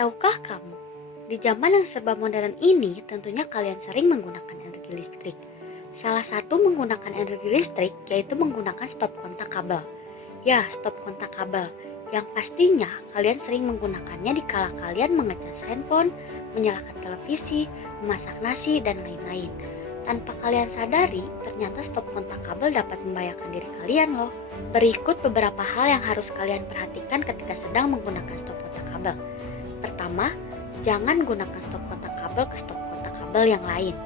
Tahukah kamu, di zaman yang serba modern ini tentunya kalian sering menggunakan energi listrik. Salah satu menggunakan energi listrik yaitu menggunakan stop kontak kabel. Ya, stop kontak kabel yang pastinya kalian sering menggunakannya di kala kalian mengecas handphone, menyalakan televisi, memasak nasi, dan lain-lain. Tanpa kalian sadari, ternyata stop kontak kabel dapat membahayakan diri kalian loh. Berikut beberapa hal yang harus kalian perhatikan ketika sedang menggunakan stop kontak kabel. Pertama, jangan gunakan stop kontak kabel ke stop kontak kabel yang lain.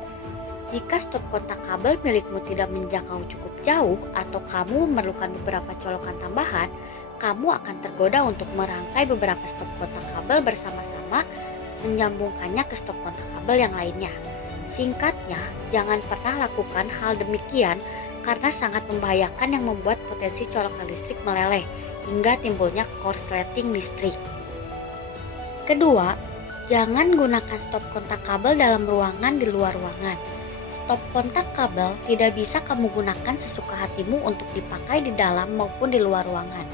Jika stop kontak kabel milikmu tidak menjangkau cukup jauh atau kamu memerlukan beberapa colokan tambahan, kamu akan tergoda untuk merangkai beberapa stop kontak kabel bersama-sama menyambungkannya ke stop kontak kabel yang lainnya. Singkatnya, jangan pernah lakukan hal demikian karena sangat membahayakan yang membuat potensi colokan listrik meleleh hingga timbulnya korsleting listrik. Kedua, jangan gunakan stop kontak kabel dalam ruangan di luar ruangan. Stop kontak kabel tidak bisa kamu gunakan sesuka hatimu untuk dipakai di dalam maupun di luar ruangan.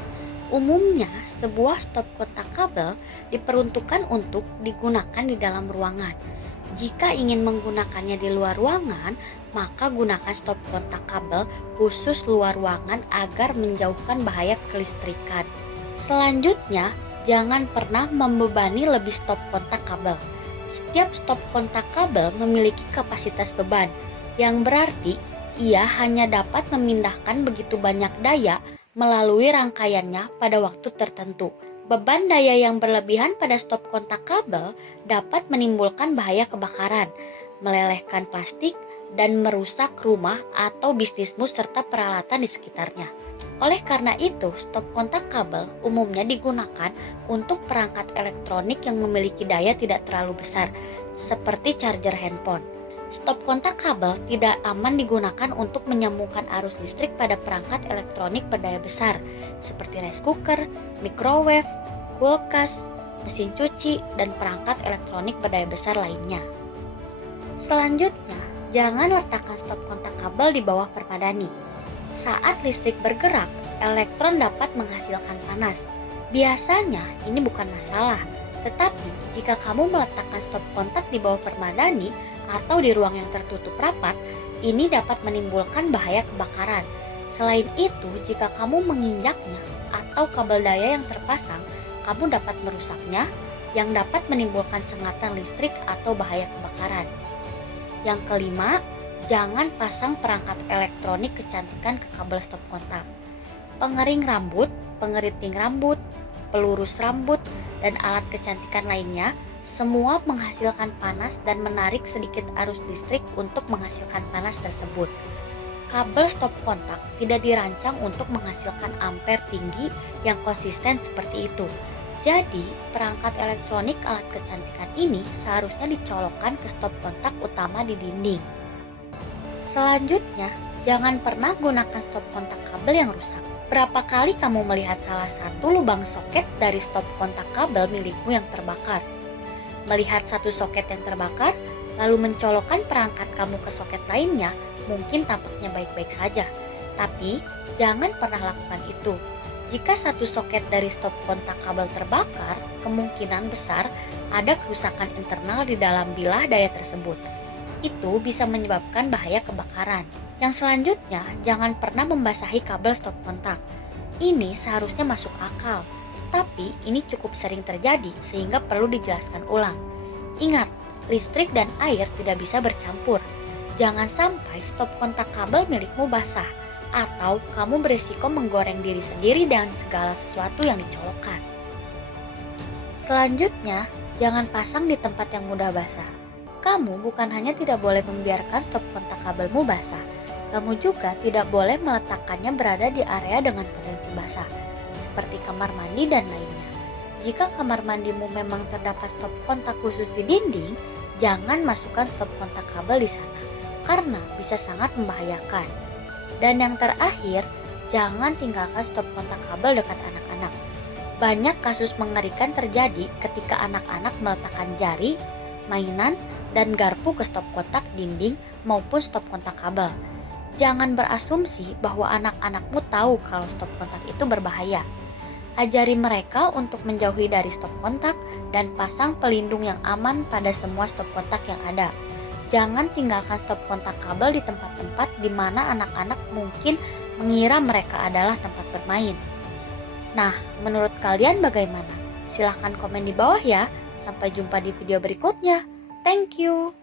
Umumnya, sebuah stop kontak kabel diperuntukkan untuk digunakan di dalam ruangan. Jika ingin menggunakannya di luar ruangan, maka gunakan stop kontak kabel khusus luar ruangan agar menjauhkan bahaya kelistrikan. Selanjutnya, jangan pernah membebani lebih stop kontak kabel. Setiap stop kontak kabel memiliki kapasitas beban, yang berarti ia hanya dapat memindahkan begitu banyak daya melalui rangkaiannya pada waktu tertentu. Beban daya yang berlebihan pada stop kontak kabel dapat menimbulkan bahaya kebakaran, melelehkan plastik, dan merusak rumah atau bisnismu serta peralatan di sekitarnya. Oleh karena itu, stop kontak kabel umumnya digunakan untuk perangkat elektronik yang memiliki daya tidak terlalu besar, seperti charger handphone. Stop kontak kabel tidak aman digunakan untuk menyambungkan arus listrik pada perangkat elektronik berdaya besar, seperti rice cooker, microwave, kulkas, mesin cuci, dan perangkat elektronik berdaya besar lainnya. Selanjutnya, jangan letakkan stop kontak kabel di bawah permadani. Saat listrik bergerak, elektron dapat menghasilkan panas. Biasanya ini bukan masalah, tetapi jika kamu meletakkan stop kontak di bawah permadani atau di ruang yang tertutup rapat, ini dapat menimbulkan bahaya kebakaran. Selain itu, jika kamu menginjaknya atau kabel daya yang terpasang, kamu dapat merusaknya yang dapat menimbulkan sengatan listrik atau bahaya kebakaran. Yang kelima, jangan pasang perangkat elektronik kecantikan ke kabel stop kontak. Pengering rambut, pengeriting rambut, pelurus rambut, dan alat kecantikan lainnya semua menghasilkan panas dan menarik sedikit arus listrik untuk menghasilkan panas tersebut. Kabel stop kontak tidak dirancang untuk menghasilkan ampere tinggi yang konsisten seperti itu. Jadi, perangkat elektronik alat kecantikan ini seharusnya dicolokkan ke stop kontak utama di dinding. Selanjutnya, jangan pernah gunakan stop kontak kabel yang rusak. Berapa kali kamu melihat salah satu lubang soket dari stop kontak kabel milikmu yang terbakar? Melihat satu soket yang terbakar, lalu mencolokkan perangkat kamu ke soket lainnya, mungkin tampaknya baik-baik saja. Tapi, jangan pernah lakukan itu. Jika satu soket dari stop kontak kabel terbakar, kemungkinan besar ada kerusakan internal di dalam bilah daya tersebut. Itu bisa menyebabkan bahaya kebakaran. Yang selanjutnya, jangan pernah membasahi kabel stop kontak. Ini seharusnya masuk akal, tapi ini cukup sering terjadi sehingga perlu dijelaskan ulang. Ingat, listrik dan air tidak bisa bercampur. Jangan sampai stop kontak kabel milikmu basah, atau kamu berisiko menggoreng diri sendiri dengan segala sesuatu yang dicolokkan. Selanjutnya, jangan pasang di tempat yang mudah basah. Kamu bukan hanya tidak boleh membiarkan stop kontak kabelmu basah, kamu juga tidak boleh meletakkannya berada di area dengan potensi basah, seperti kamar mandi dan lainnya. Jika kamar mandimu memang terdapat stop kontak khusus di dinding, jangan masukkan stop kontak kabel di sana, karena bisa sangat membahayakan. Dan yang terakhir, jangan tinggalkan stop kontak kabel dekat anak-anak. Banyak kasus mengerikan terjadi ketika anak-anak meletakkan jari, mainan, dan garpu ke stop kontak dinding maupun stop kontak kabel. Jangan berasumsi bahwa anak-anakmu tahu kalau stop kontak itu berbahaya. Ajari mereka untuk menjauhi dari stop kontak dan pasang pelindung yang aman pada semua stop kontak yang ada. Jangan tinggalkan stop kontak kabel di tempat-tempat di mana anak-anak mungkin mengira mereka adalah tempat bermain. Nah, menurut kalian bagaimana? Silahkan komen di bawah ya. Sampai jumpa di video berikutnya. Thank you.